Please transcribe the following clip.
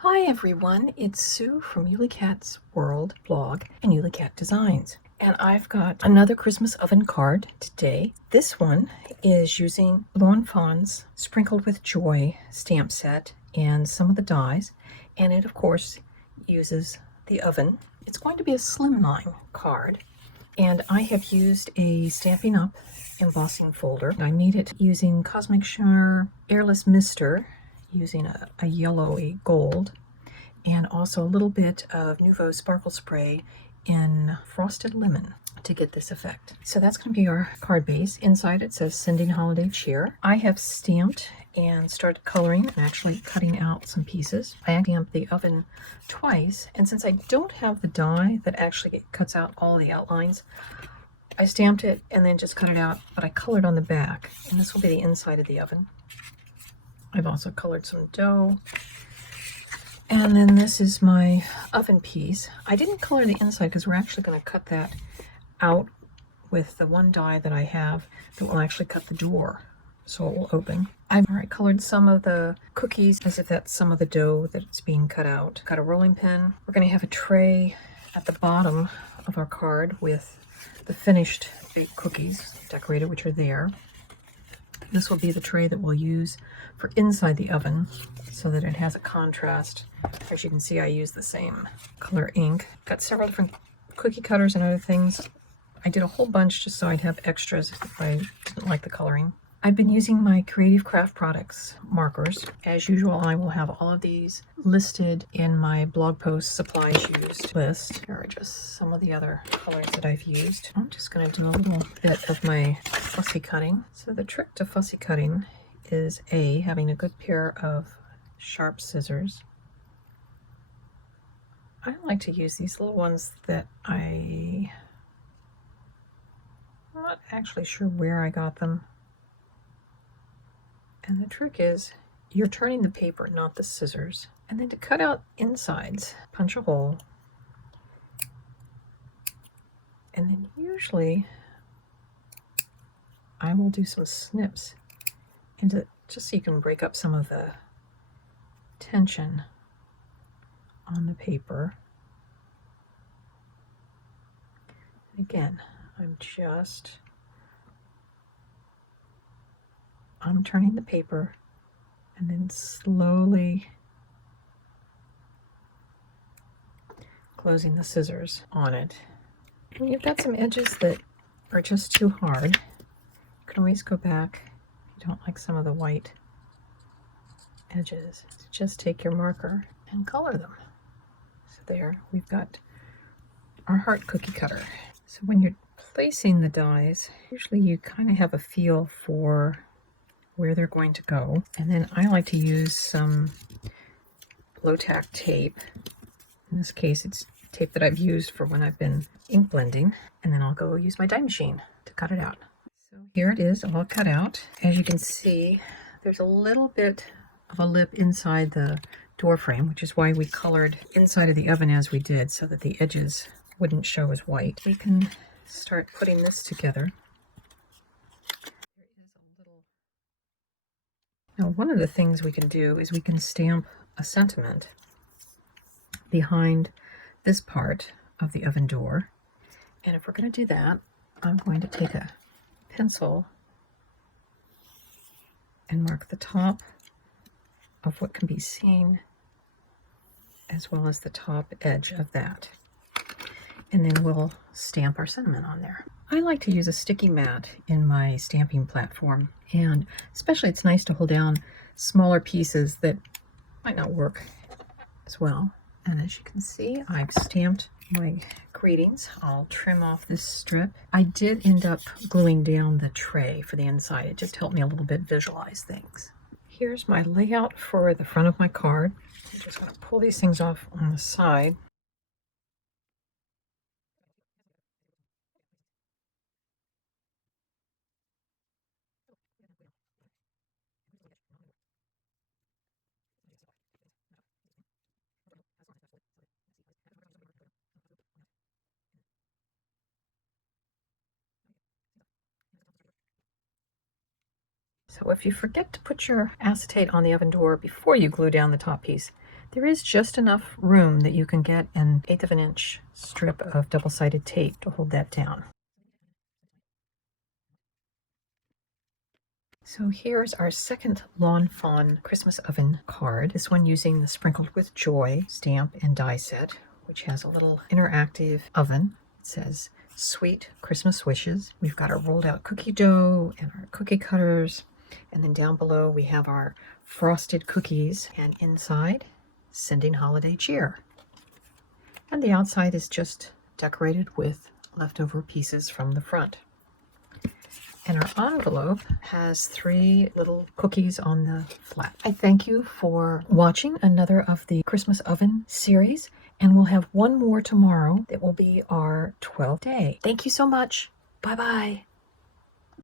Hi everyone, it's Sue from Ully Cat's World blog and Ully Cat Designs. And I've got another Christmas oven card today. This one is using Blue and Fawn's Sprinkled with Joy stamp set and some of the dies. And it of course uses the oven. It's going to be a Slimline card. And I have used a Stampin' Up! Embossing folder. I made it using Cosmic Shimmer Airless Mister, using a yellowy gold, and also a little bit of Nouveau Sparkle Spray in Frosted Lemon to get this effect. So that's going to be our card base. Inside it says Sending Holiday Cheer. I have stamped and started coloring and actually cutting out some pieces. I stamped the oven twice, and since I don't have the die that actually cuts out all the outlines, I stamped it and then just cut it out, but I colored on the back, and this will be the inside of the oven. I've also colored some dough. And then this is my oven piece. I didn't color the inside because we're actually going to cut that out with the one die that I have that will actually cut the door, so it will open. I've already colored some of the cookies as if that's some of the dough that's being cut out. Got a rolling pin. We're going to have a tray at the bottom of our card with the finished baked cookies decorated, which are there. This will be the tray that we'll use for inside the oven so that it has a contrast. As you can see, I use the same color ink. Got several different cookie cutters and other things. I did a whole bunch just so I'd have extras if I didn't like the coloring. I've been using my Creative Craft Products markers. As usual, I will have all of these listed in my blog post supplies used list. Here are just some of the other colors that I've used. I'm just going to do a little bit of my fussy cutting. So the trick to fussy cutting is having a good pair of sharp scissors. I like to use these little ones that I'm not actually sure where I got them. And the trick is you're turning the paper, not the scissors. And then to cut out insides, punch a hole. And then usually I will do some snips into just so you can break up some of the tension on the paper. Again, I'm turning the paper and then slowly closing the scissors on it. When you've got some edges that are just too hard, you can always go back if you don't like some of the white edges. Just take your marker and color them. So there, we've got our heart cookie cutter. So when you're placing the dies, usually you kind of have a feel for where they're going to go. And then I like to use some low-tack tape. In this case, it's tape that I've used for when I've been ink blending. And then I'll go use my die machine to cut it out. So here it is all cut out. As you can see, there's a little bit of a lip inside the door frame, which is why we colored inside of the oven as we did, so that the edges wouldn't show as white. We can start putting this together. Now, one of the things we can do is we can stamp a sentiment behind this part of the oven door. And if we're going to do that, I'm going to take a pencil and mark the top of what can be seen, as well as the top edge of that. And then we'll stamp our sentiment on there. I like to use a sticky mat in my stamping platform, and especially it's nice to hold down smaller pieces that might not work as well. And as you can see, I've stamped my greetings. I'll trim off this strip. I did end up gluing down the tray for the inside. It just helped me a little bit visualize things. Here's my layout for the front of my card. I'm just going to pull these things off on the side. So if you forget to put your acetate on the oven door before you glue down the top piece, There is just enough room that you can get an 1/8 of an inch strip of double-sided tape to hold that down. So here's our second Lawn Fawn Christmas oven card. This one using the Sprinkled with Joy stamp and die set, which has a little interactive oven. It says Sweet Christmas Wishes. We've got our rolled out cookie dough and our cookie cutters. And then down below we have our frosted cookies, and inside, Sending Holiday Cheer. And the outside is just decorated with leftover pieces from the front. And our envelope has 3 little cookies on the flap. I thank you for watching another of the Christmas oven series, and we'll have one more tomorrow that will be our 12th day. Thank you so much. Bye-bye.